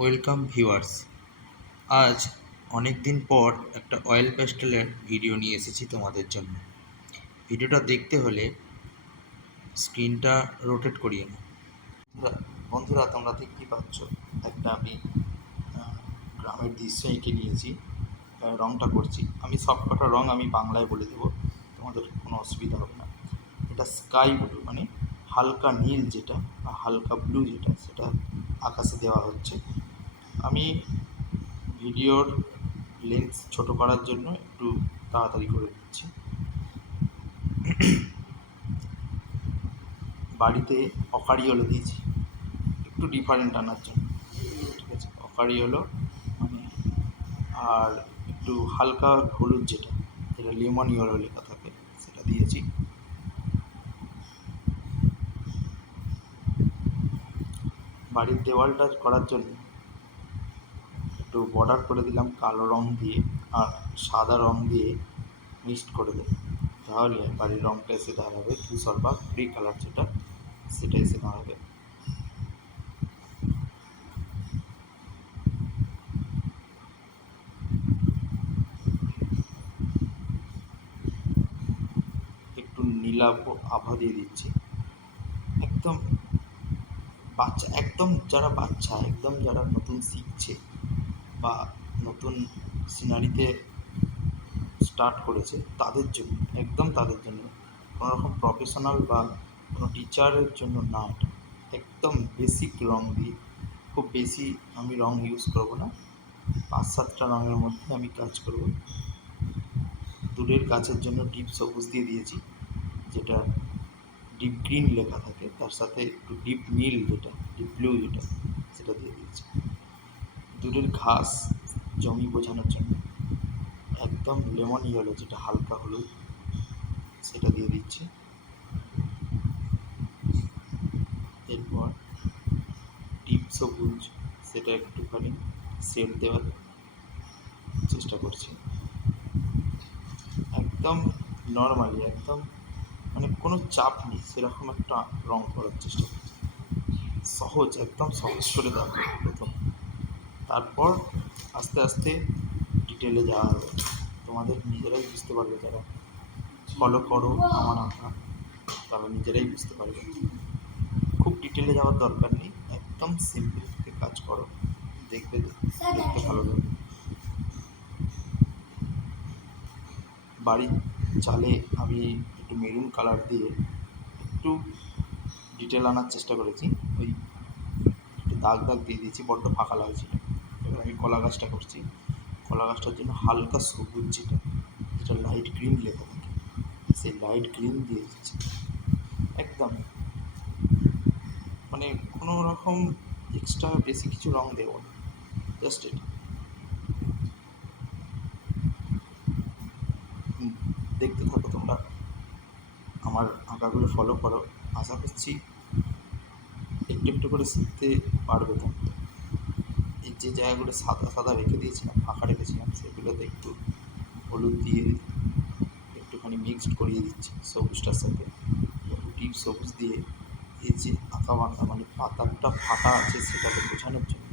Welcome viewers. আজ অনেক দিন পর একটা অয়েল প্যাস্টেলের ভিডিও নিয়ে এসেছি তোমাদের জন্য। ভিডিওটা দেখতে হলে স্ক্রিনটা রোটেট করিয়ে নাও। বন্ধুরা তোমরা দেখতেই পাচ্ছ, একটা আমি গ্রামের দৃশ্য এঁকে নিয়েছি, রঙটা করছি। আমি সবকটা রঙ আমি বাংলায় বলে দেবো, তোমাদের কোনো অসুবিধা হবে না। এটা স্কাই ব্লু, মানে হালকা নীল যেটা বা হালকা ব্লু যেটা, সেটা আকাশে দেওয়া হচ্ছে। আমি ভিডিওর লেন্স ছোট করার জন্য একটু তাড়াতাড়ি করে দিচ্ছি। বাড়িতে অকারিওলো দিয়েছি একটু ডিফারেন্ট আনার জন্য, ঠিক আছে? অকারিওলো মানে, আর একটু হালকা হলুদ যেটা লেমন ইয়েলো লেখা থাকে সেটা দিয়েছি। বাড়ির দেওয়ালটা করার জন্য একটু বর্ডার করে দিলাম কালো রং দিয়ে, আর সাদা রং দিয়ে মিক্সড করে দেব। তাহলে বাড়ির রংটা এসে দাঁড়াবে ধূসর বা গ্রে কালার যেটা, সেটা এসে দাঁড়াবে। একটু নীলাভ আভা দিয়ে দিচ্ছি। একদম বাচ্চা, একদম যারা বাচ্চা, একদম যারা নতুন শিখছে বা নতুন সিনারিতে স্টার্ট করেছে তাদের জন্য, একদম তাদের জন্য। কোনো রকম প্রফেশনাল বা কোনো টিচারের জন্য না, এটা একদম বেসিক রং দিয়ে, খুব বেশি আমি রং ইউজ করব না, 5-7টা রঙের মধ্যে আমি কাজ করব। দূরের গাছের জন্য ডিপ সবুজ দিয়ে দিয়েছি, যেটা ডিপ গ্রিন লেখা থাকে, তার সাথে একটু ডিপ নীল যেটা, ডিপ ব্লু যেটা, সেটা দিয়ে দিয়েছি। দূরের ঘাস জমি বোঝানোর জন্য একদম লেমন ইয়েলো যেটা হালকা হলুদ, সেটা দিয়ে দিচ্ছি। এরপর ডিপ সবুজ, সেটা একটুখানি শেড দেওয়ার চেষ্টা করছি। একদম নর্মালি, একদম মানে কোনো চাপ নেই সেরকম একটা রং করার চেষ্টা করছি। সহজ, একদম সহজ করে দেওয়া প্রথম, তারপর আস্তে আস্তে ডিটেলে যাওয়া হবে। তোমাদের নিজেরাই বুঝতে পারবে, যারা ফলো করো আমার আঁকা তারা নিজেরাই বুঝতে পারবে। খুব ডিটেলে যাওয়ার দরকার নেই, একদম সিম্পল থেকে কাজ করো, দেখতে ভালো লাগবে। বাড়ির চালে আমি একটু মেরুন কালার দিয়ে একটু ডিটেল আনার চেষ্টা করেছি। ওই একটু দাগ দাগ দিয়ে দিয়েছি, বড্ড ফাঁকা লাগছিল। এবার আমি কলা গাছটা করছি। কলা গাছটার জন্য হালকা সবুজ যেটা, যেটা লাইট গ্রিন লেখা থাকে, সেই লাইট গ্রিন দিয়ে দিচ্ছি। একদম মানে কোনো রকম এক্সট্রা বেশি কিছু রং দেবো না, জাস্ট এটা। দেখতে থাকো তোমরা, আমার আঁকাগুলো ফলো করো, আশা করছি একটু একটু করে শিখতে পারবে তোমরা। এই যে জায়গাগুলো সাদা সাদা রেখে দিয়েছিলাম, ফাঁকা রেখেছিলাম, সেগুলোতে একটু হলুদ দিয়ে একটুখানি মিক্সড করিয়ে দিচ্ছি সবুজটার সাথে। একটু ডিপ সবুজ দিয়ে এই যে আঁকা বাঁকা মানে পাতাটা ফাঁকা আছে সেটাকে বোঝানোর জন্য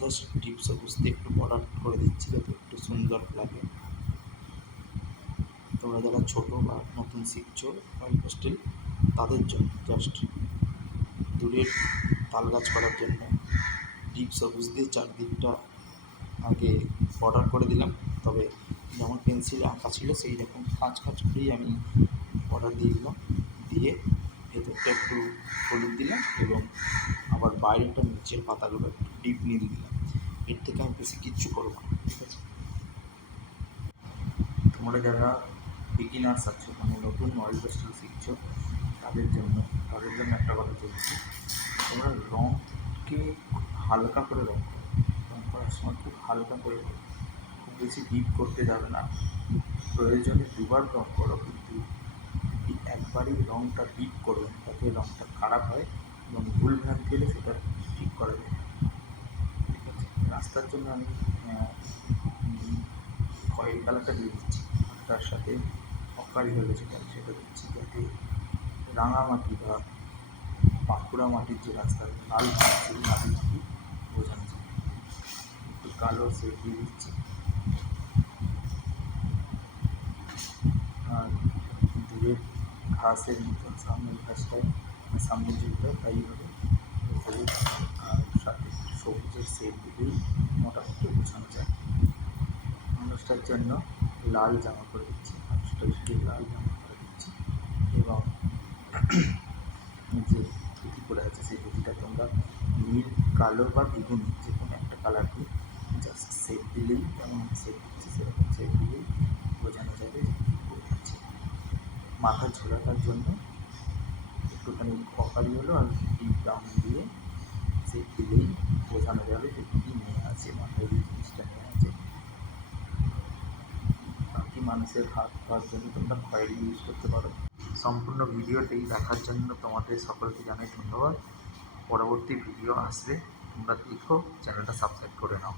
জাস্ট ডিপ সবুজ দিয়ে একটু বর্ডার করে দিচ্ছি, যাতে একটু সুন্দর লাগে। তোমরা যারা ছোটো বা নতুন শিখছো অয়েল প্যাস্টেল, তাদের জন্য জাস্ট দূরের তাল গাছ করার জন্য ডিপ সবুজ দিয়ে চারদিকটা আগে বর্ডার করে দিলাম। তবে যেমন পেন্সিলে আঁকা ছিল সেই রকম কাঁচ করেই আমি বর্ডার দিয়ে দিলাম, দিয়ে ভেতরটা একটু হলুদ দিলাম এবং আবার বাইরেটা নিচের পাতাগুলো একটু ডিপ নীল দিলাম। এর থেকে আমি বেশি কিচ্ছু করবো না, ঠিক আছে? তোমরা যারা বিগিনার্স আছো, মানে নতুন অয়েল পেস্টেল শিখছো, তাদের জন্য একটা কথা বলছি, তোমরা রঙকে হালকা করে রঙ করো। রঙ করার সময় খুব হালকা করে করো, খুব বেশি ডিপ করতে যাবে না। প্রয়োজনে দুবার রঙ করো, কিন্তু একবারই রঙটা ডিপ করো, তাতে রঙটা খারাপ হয় এবং ভুল ভ্রান্তি হলে সেটা ঠিক করা যায়, ঠিক আছে? রাস্তার জন্য আমি খয়েরি কালারটা দিয়ে দিচ্ছি, তার সাথে অকারি হলে সেটা দিচ্ছি, যাতে রাঙামাটি বা বাঁকুড়া মাটির যে রাস্তা, লাল সেই লাল মাটি বোঝানো কালো শেড দিয়ে দিচ্ছি। আর দূরের ঘাসের মতন সামনের ঘাসটায় সামনের জুড়টা তাই হবে হলুদ আর সাথে সবুজের শেড দিলেই মোটামুটি বোঝানো যায়। মানুষটার জন্য লাল জামা করে দিচ্ছি, মানুষটার শুধু লাল জামা করে দিচ্ছি এবং যে ধুতি পরে আছে সেই ধুতিটা তোমরা নীল, কালো বা বেগুনি যে কোনো একটা কালার দিয়ে জাস্ট শেড দিলেই, যেমন শেড দিচ্ছি সেরকম শেড দিলেই বোঝানো যাবে যে কী পরে আছে। মাথার ঝোলাটার জন্য একটুখানি অকালি হলো আর ডিপ ব্রাউন দিয়ে শেড দিলেই বোঝানো যাবে যে কী নিয়ে আছে, মাথায় এই জিনিসটা নিয়ে আছে। বাকি মানুষের হাত পাওয়ার জন্য তোমরা খয়েরি ইউজ করতে পারো। সম্পূর্ণ ভিডিওটি দেখার জন্য তোমাদের সকলকে জানাই ধন্যবাদ। পরবর্তী ভিডিও আসবে, তোমরা দেখো, চ্যানেলটা সাবস্ক্রাইব করে নাও।